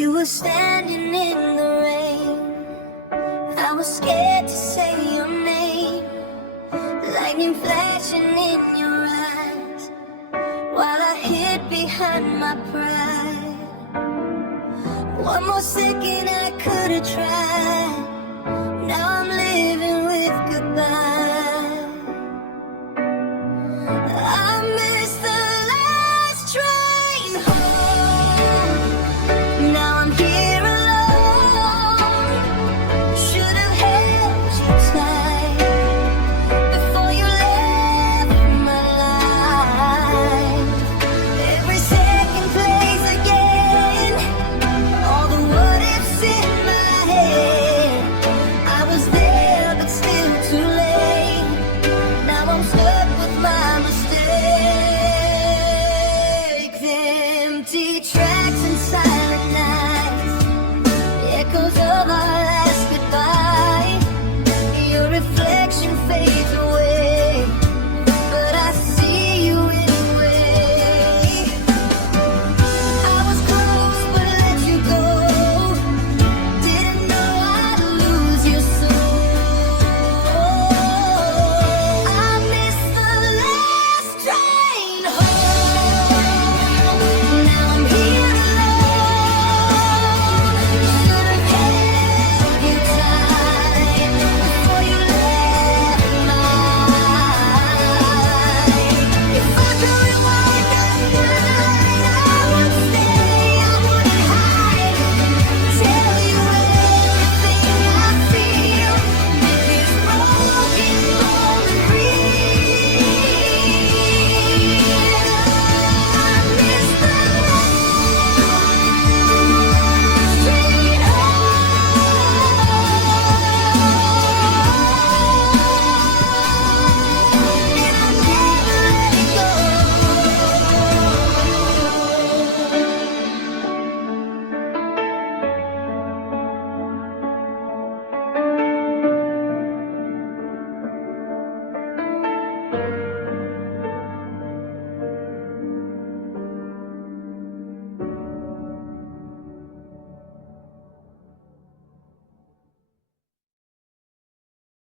You were standing in the rain. I was scared to say your name. Lightning flashing in your eyes, while I hid behind my pride. One more second I could've tried. Now I'm living with goodbye.